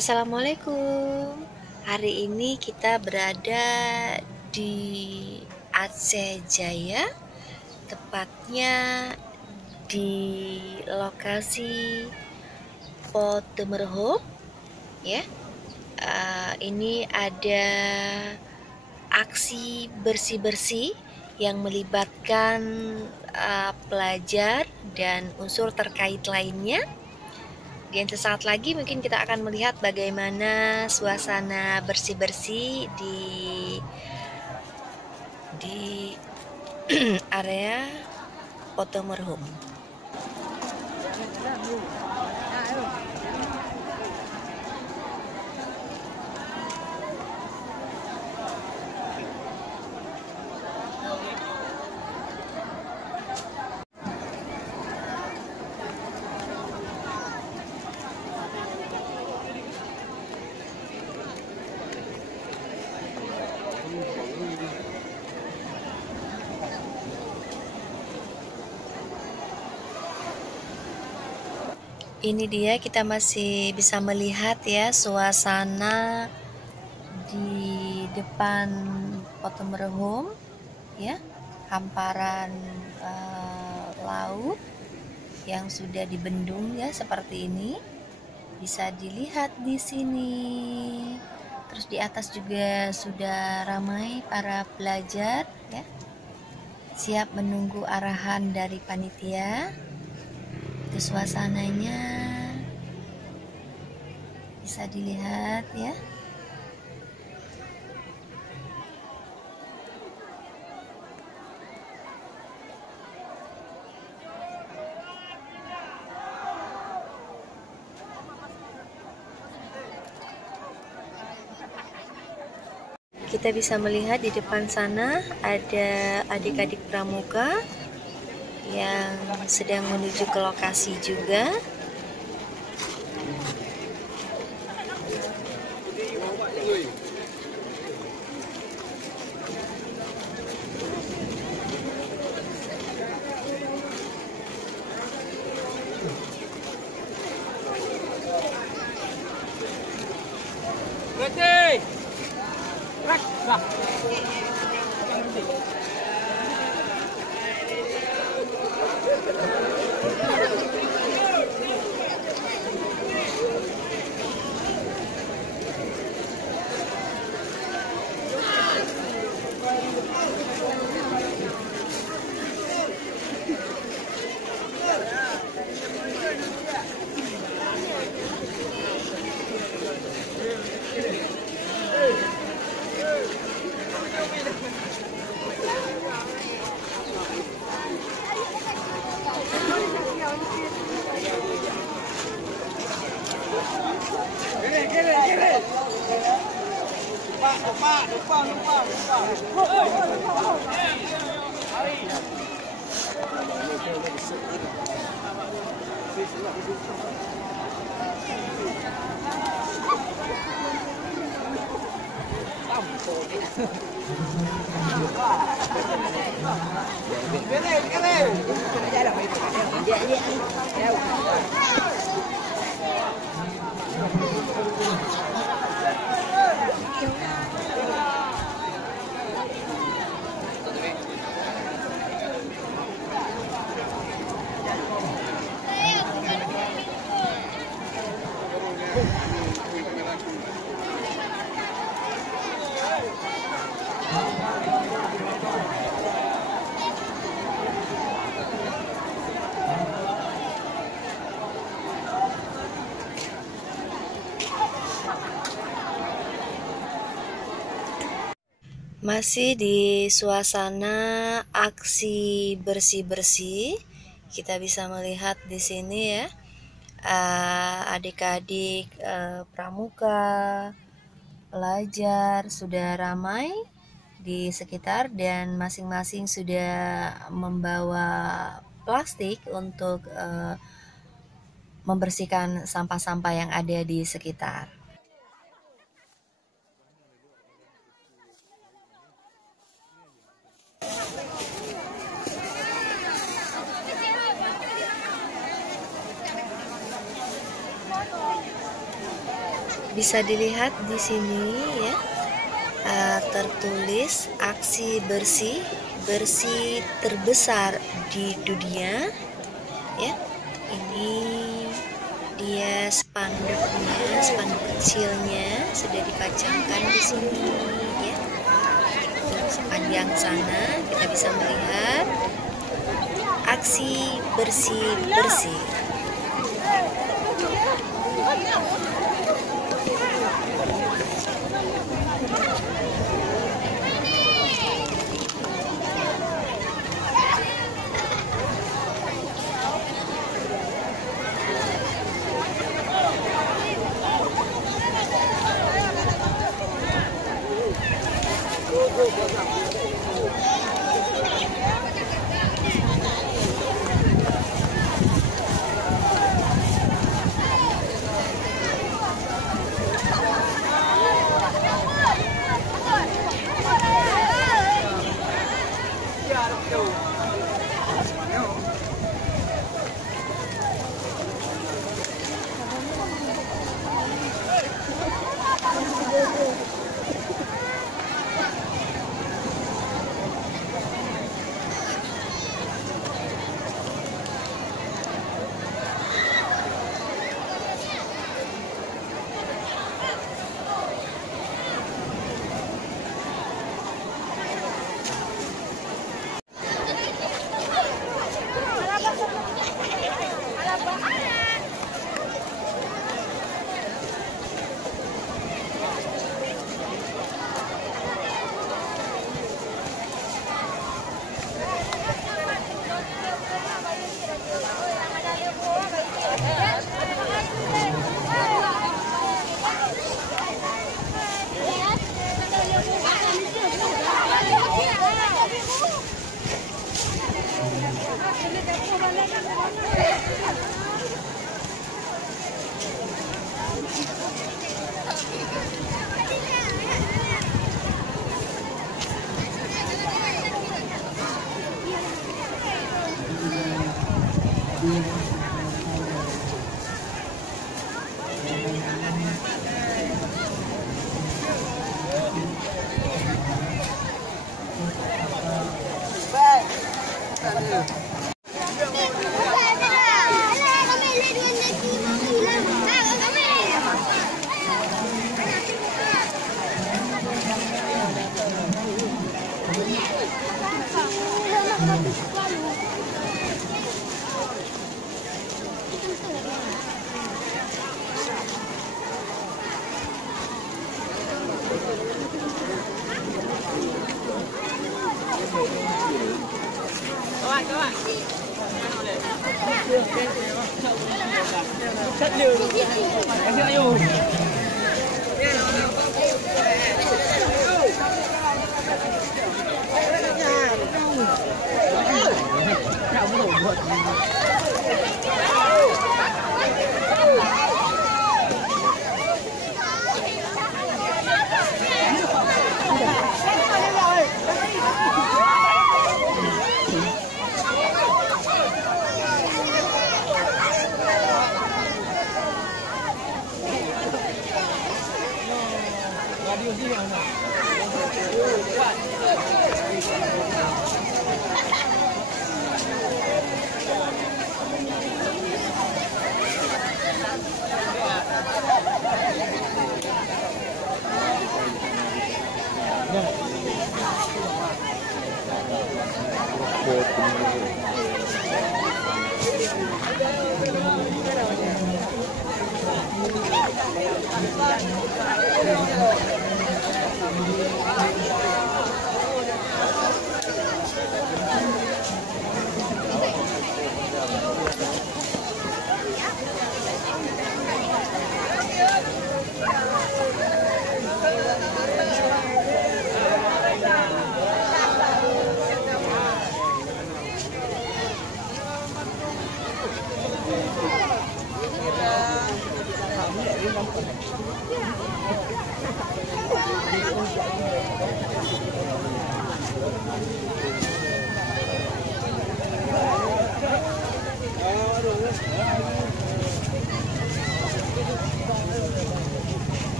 Assalamualaikum. Hari ini kita berada di Aceh Jaya, tepatnya di lokasi Potemerhop, ya. Ini ada aksi bersih-bersih yang melibatkan pelajar dan unsur terkait lainnya. Dan sesaat lagi mungkin kita akan melihat bagaimana suasana bersih-bersih di area Potemerhop. Ini dia, kita masih bisa melihat ya suasana di depan Potemerhop, ya, hamparan laut yang sudah dibendung ya seperti ini, bisa dilihat di sini. Terus di atas juga sudah ramai para pelajar ya, siap menunggu arahan dari panitia. Itu suasananya bisa dilihat ya. Kita bisa melihat di depan sana ada adik-adik pramuka yang sedang menuju ke lokasi juga. Masih di suasana aksi bersih-bersih, kita bisa melihat di sini ya, adik-adik pramuka, pelajar sudah ramai di sekitar dan masing-masing sudah membawa plastik untuk membersihkan sampah-sampah yang ada di sekitar. Bisa dilihat di sini ya, tertulis aksi bersih terbesar di dunia ya. Ini dia spanduknya, spanduk kecilnya sudah dipajangkan di sini ya. Sepanjang sana kita bisa melihat aksi bersih.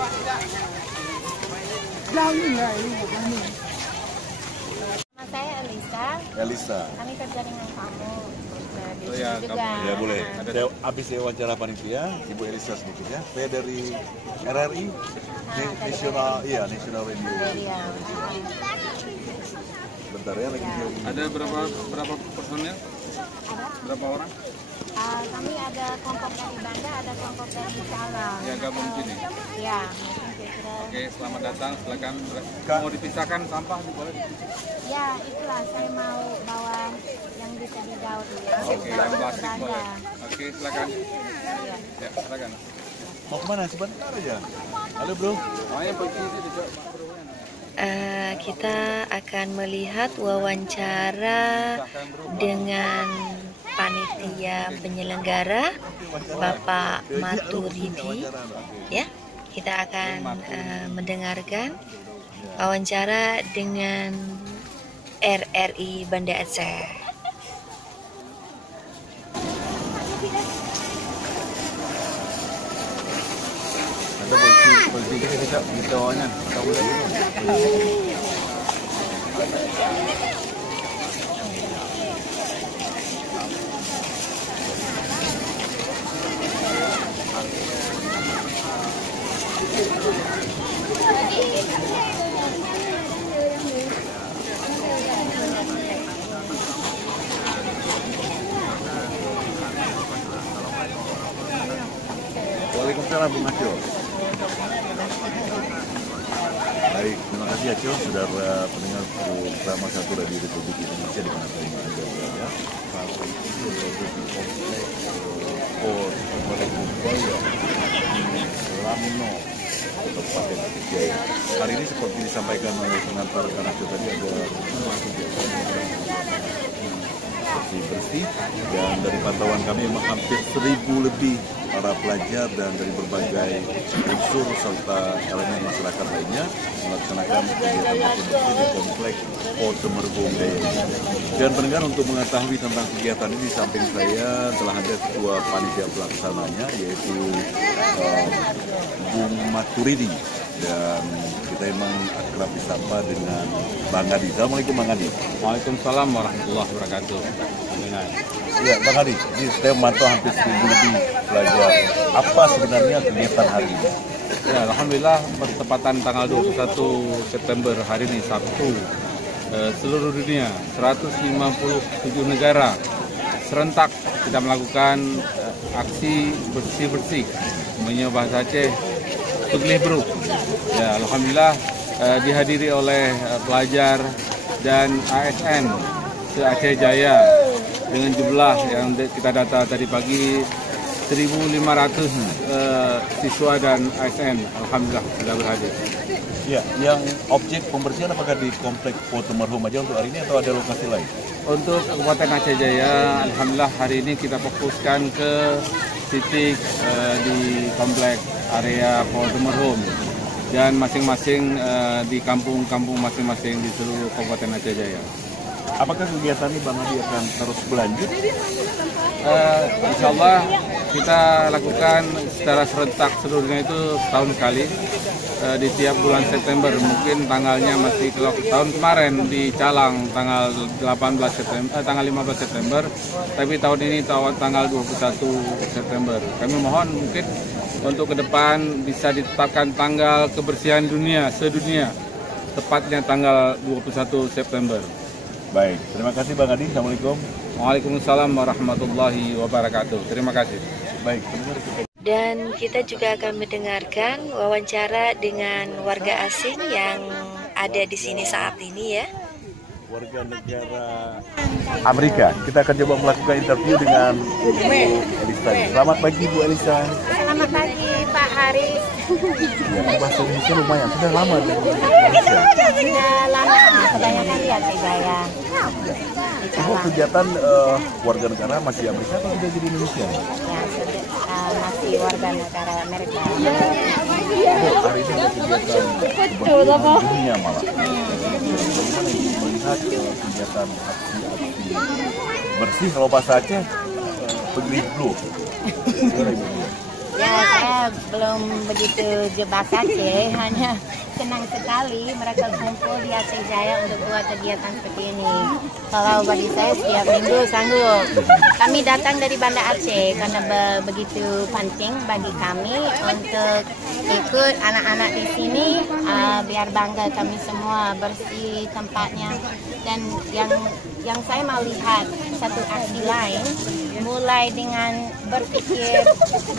Nama saya Elisa. Elisa. Kami kerja dengan kamu. Di Oh sini ya, juga. kamu ya boleh. Saya habis wawancara panitia, Ibu Elisa sedikit ya. Saya dari RRI, National, iya National Radio. Iya. Bentar ya lagi. Ada berapa personel? Ada? Berapa orang? Kami ada kelompok dari Banda, ada kelompok dari Calang. Yang gabung di sini. Ya, mungkin kira-kira. Oke, selamat datang. Silakan. Mau dipisahkan sampah boleh dipisahkan. Ya, itulah saya mau bawa yang bisa didaur ya. Oke, yang plastik Banda. boleh. Oke, silakan. Iya. Ya, silakan. Mau kemana? Sebentar aja. Halo bro. Makanya begini juga. Kita akan melihat wawancara dengan panitia penyelenggara Bapak Maturidi. Ya, kita akan mendengarkan wawancara dengan RRI Banda Aceh. Ada polisi kita kita awalnya. Waalaikumsalam Bung Acil. Baik, terima kasih Acil, saudara pendengar program satu dari Republik Indonesia di mana saja Anda berada. Saat ini berada di kompleks Port Mergubaya di Lamno, Kabupaten Aceh Jaya. Hari ini seperti disampaikan oleh pengantar Acil tadi ada bersih dan dari pantauan kami memang hampir 1.000 lebih para pelajar dan dari berbagai unsur serta elemen masyarakat lainnya melaksanakan kegiatan bersih di kompleks Port Mergubaya. Dan pendengar, untuk mengetahui tentang kegiatan ini di samping saya telah ada ketua panitia pelaksananya yaitu Bung Maturidi, dan kita memang akrab disapa dengan Bang Adi. Assalamualaikum Bang Adi. Waalaikumsalam warahmatullahi wabarakatuh. Ya, Bang Adi, ini saya memantau hampir 1.000 lebih pelajar. Apa sebenarnya kegiatan hari ini? Ya, alhamdulillah bertepatan tanggal 21 September hari ini Sabtu, seluruh dunia 157 negara serentak kita melakukan aksi bersih-bersih menyebut bahasa Aceh Peglih Bro. Ya, alhamdulillah dihadiri oleh pelajar dan ASN se-Aceh Jaya dengan jumlah yang kita data tadi pagi 1.500 siswa dan ASN, alhamdulillah sudah berhadir. Ya, yang objek pembersihan apakah di kompleks Port Merhum aja untuk hari ini atau ada lokasi lain? Untuk Kabupaten Aceh Jaya, alhamdulillah hari ini kita fokuskan ke titik di kompleks area Port Merhum dan masing-masing di kampung-kampung masing-masing di seluruh Kabupaten Aceh Jaya. Apakah kegiatan ini Bang Adi akan terus berlanjut? Insya Allah kita lakukan secara serentak seluruhnya itu setahun sekali di tiap bulan September. Mungkin tanggalnya masih kalau tahun kemarin di Calang tanggal 15 September, tapi tahun ini tanggal 21 September. Kami mohon mungkin untuk ke depan bisa ditetapkan tanggal kebersihan dunia sedunia, tepatnya tanggal 21 September. Baik, terima kasih Bang Adi. Assalamualaikum. Waalaikumsalam warahmatullahi wabarakatuh. Terima kasih. Baik, Dan kita juga akan mendengarkan wawancara dengan warga asing yang ada di sini saat ini ya. warga negara Amerika. Kita akan coba melakukan interview dengan Ibu Elisa. Selamat pagi Bu Elisa. Selamat pagi Pak Haris. Ya, bahasa Indonesia lumayan. Sudah lama di Indonesia. Sudah lama, kebanyakan di Aceh Jaya. Ibu kegiatan warga negara masih Amerika atau sudah jadi Indonesia? Ya, masih warga negara Amerika. Bu, hari ini ada kegiatan kebersihan dunia malah. Bagaimana Ibu melihat kegiatan aksi-aksi bersih kalau bahasa Aceh Peglih Blue? Ya, saya belum begitu jebak Aceh, hanya senang sekali mereka kumpul di Aceh Jaya untuk buat kegiatan seperti ini. Kalau bagi saya setiap minggu sanggup. Kami datang dari Banda Aceh karena begitu penting bagi kami untuk ikut anak-anak di sini, biar bangga kami semua, bersih tempatnya. Dan yang saya mau lihat satu aksi lain, mulai dengan berpikir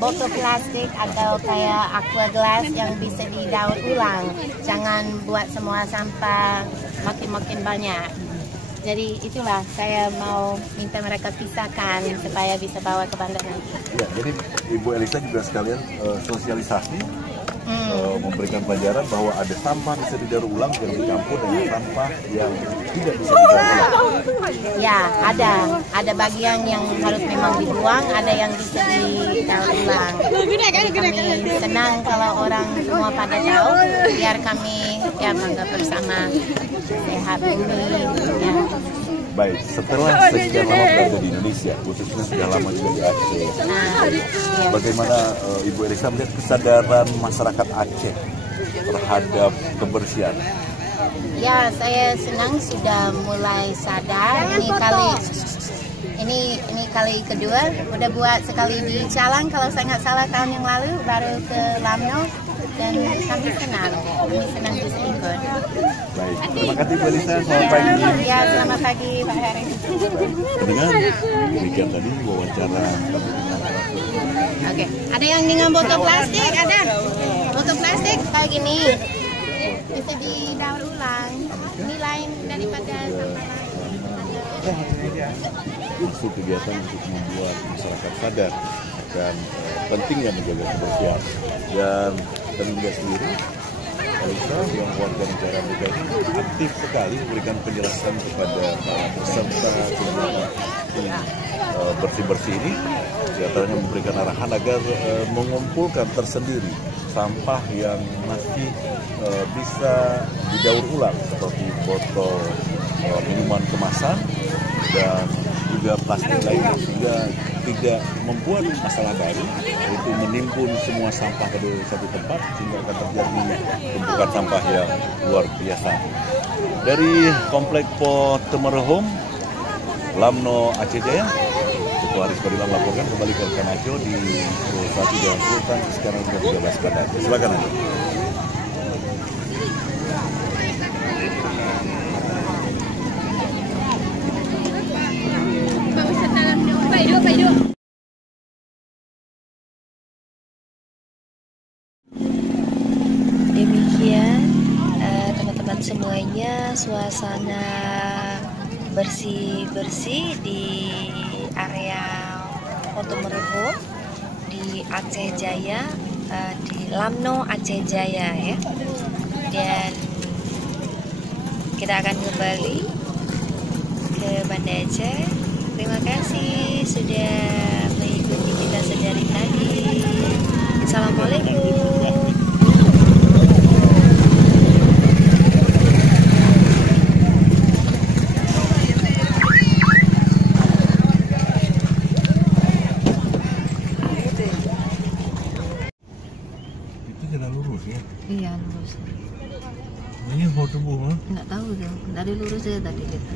botol plastik atau kayak aqua glass yang bisa didaur ulang. Jangan buat semua sampah makin banyak. Jadi itulah saya mau minta mereka pisahkan supaya bisa bawa ke bandar nanti. Ya, jadi Ibu Elisa juga sekalian sosialisasi, memberikan pelajaran bahwa ada sampah bisa didaur ulang yang dicampur dengan sampah yang tidak bisa didaur ulang. Ya, ada bagian yang harus memang dibuang, ada yang bisa didaur ulang. Kami senang kalau orang semua pada tahu, biar kami ya bangga bersama sehat bumi. Ya. Baik, setelah sekian lama berada di Indonesia, khususnya sudah lama juga di Aceh, bagaimana Ibu Elisa melihat kesadaran masyarakat Aceh terhadap kebersihan? Ya, saya senang sudah mulai sadar. Ini kali kedua, udah buat sekali di Calang kalau saya nggak salah tahun yang lalu, baru ke Lamno, dan kami senang bisa ikut. Baik, terima kasih Bu Elisa, selamat pagi. Ya, selamat pagi Pak Heri. Dengan demikian tadi wawancara. Oke, ada yang dengan botol plastik, ada botol plastik kayak gini, bisa didaur ulang. Ini lain daripada sampah lain. Itu kegiatan untuk membuat masyarakat sadar akan pentingnya menjaga kebersihan. Dan juga sendiri, Elisa yang warga negara Amerika ini aktif sekali memberikan penjelasan kepada para peserta kegiatan bersih-bersih ini. Diantaranya memberikan arahan agar mengumpulkan tersendiri sampah yang masih bisa didaur ulang seperti botol minuman kemasan dan juga plastik lainnya, sehingga tidak membuat masalah baru, yaitu menimbun semua sampah ke satu tempat sehingga akan terjadi tumpukan sampah yang luar biasa. Dari Komplek Po Temerhom, Lamno Aceh Jaya, Ketua Haris Badilang melaporkan kembali ke rekan Ajo di 1 Jalan Sultan, sekarang sudah 13 Bandar. Silakan Ajo. Demikian teman-teman semuanya, suasana bersih-bersih di area Kota Mereho di Aceh Jaya, di Lamno Aceh Jaya ya. Dan kita akan kembali ke Banda Aceh. Terima kasih sudah mengikuti kita sedari tadi. Assalamualaikum. Iya lurus. Ini mau tumbuh, Nggak tahu tuh, dari lurus aja tadi kita.